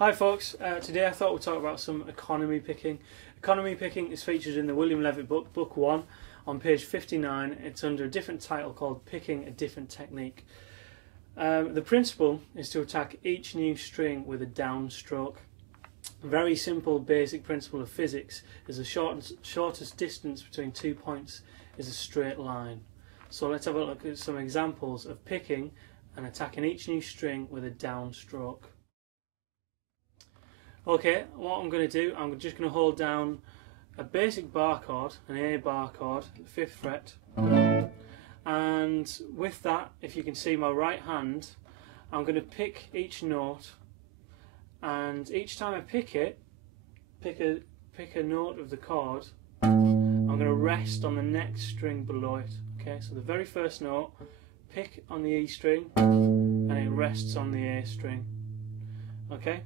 Hi folks, today I thought we'd talk about some economy picking. Economy picking is featured in the William Levitt book, Book 1, on page 59. It's under a different title called Picking a Different Technique. The principle is to attack each new string with a downstroke. A very simple basic principle of physics is the shortest distance between 2 points is a straight line. So let's have a look at some examples of picking and attacking each new string with a downstroke. Okay, what I'm going to do, I'm just going to hold down a basic bar chord, an A bar chord, 5th fret, and with that, if you can see my right hand, I'm going to pick each note, and each time I pick it, pick a note of the chord, I'm going to rest on the next string below it. Okay, so the very first note, pick on the E string, and it rests on the A string. Okay.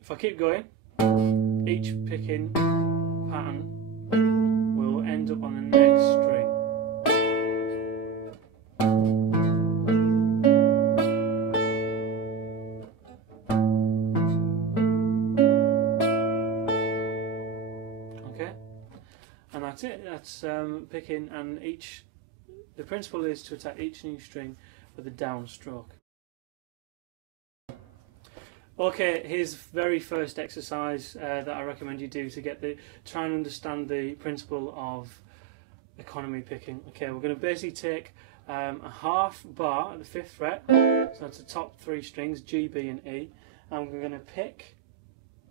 If I keep going, each picking pattern will end up on the next string. Okay, and that's it. That's picking, and the principle is to attack each new string with a downstroke. Okay, here's the very first exercise that I recommend you do to try and understand the principle of economy picking. Okay, we're going to basically take a half bar at the 5th fret, so that's the top 3 strings, G, B and E, and we're going to pick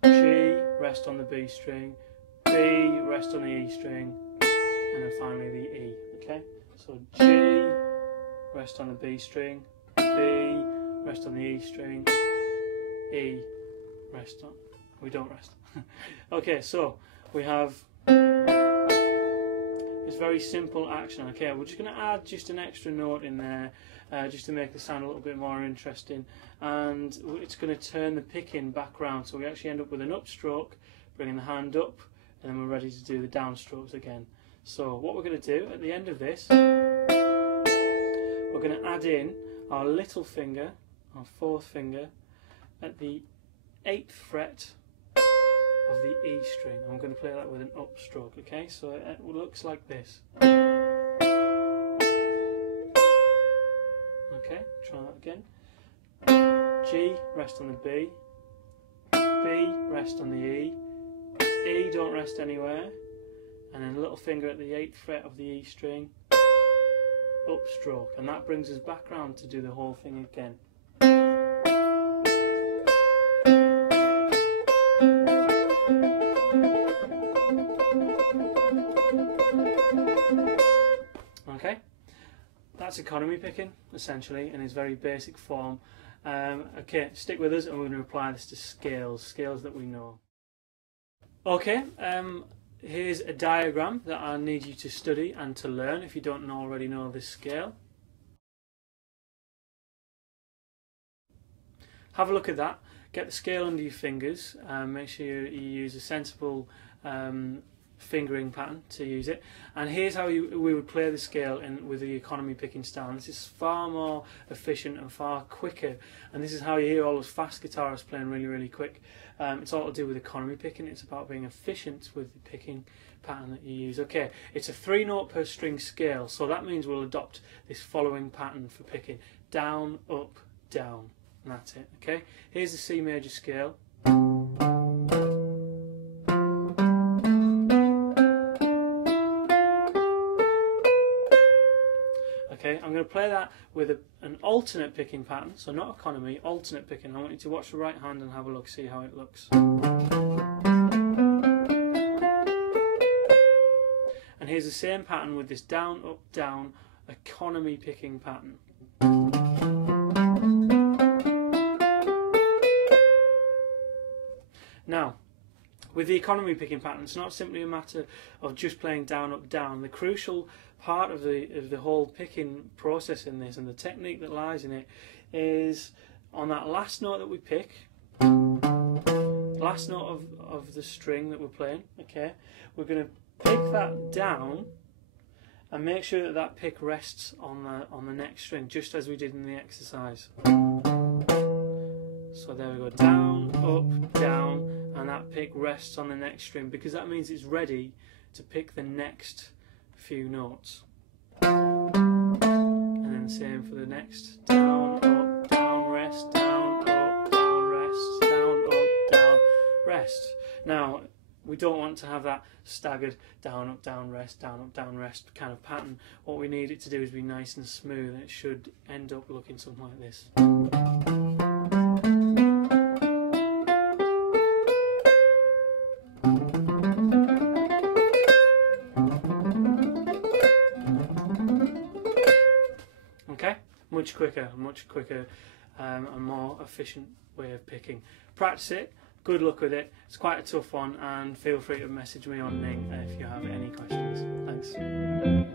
G, rest on the B string, B, rest on the E string, and then finally the E. Okay, so G, rest on the B string, B, rest on the E string, E, rest on, we don't rest. Okay, so we have this very simple action. Okay, we're just going to add just an extra note in there just to make the sound a little bit more interesting, and it's going to turn the picking back round, so we actually end up with an upstroke, bringing the hand up, and then we're ready to do the downstrokes again. So what we're going to do at the end of this, we're going to add in our little finger, our 4th finger, at the 8th fret of the E string. I'm going to play that with an upstroke. Okay, so it looks like this. Okay, try that again. G, rest on the B, B, rest on the E, E, don't rest anywhere, and then a little finger at the 8th fret of the E string, upstroke, and that brings us back round to do the whole thing again. Okay, that's economy picking essentially in its very basic form. Okay, stick with us and we're going to apply this to scales that we know. Okay, here's a diagram that I need you to study and to learn if you don't already know this scale. Have a look at that, get the scale under your fingers, make sure you use a sensible fingering pattern to use it, and here's how we would play the scale with the economy picking style. And this is far more efficient and far quicker, and this is how you hear all those fast guitarists playing really quick. It's all to do with economy picking. It's about being efficient with the picking pattern that you use. Okay, it's a 3 note per string scale, so that means we'll adopt this following pattern for picking: down, up, down, and that's it. Okay, here's the C major scale. Okay, I'm going to play that with an alternate picking pattern, so not economy, alternate picking. I want you to watch the right hand and have a look, see how it looks. And here's the same pattern with this down, up, down, economy picking pattern. Now, with the economy picking pattern, it's not simply a matter of just playing down, up, down. The crucial part of the whole picking process in this, and the technique that lies in it, is on that last note that we pick, last note of the string that we're playing. Okay, we're going to pick that down and make sure that that pick rests on the next string, just as we did in the exercise. So there we go, down, up, down, and that pick rests on the next string because that means it's ready to pick the next few notes. And then same for the next, down, up, down, rest, down, up, down, rest, down, up, down, rest. Now, we don't want to have that staggered down, up, down, rest kind of pattern. What we need it to do is be nice and smooth, and it should end up looking something like this. Okay, much quicker and more efficient way of picking. Practice it. Good luck with it. It's quite a tough one, and feel free to message me on Ning if you have any questions. Thanks.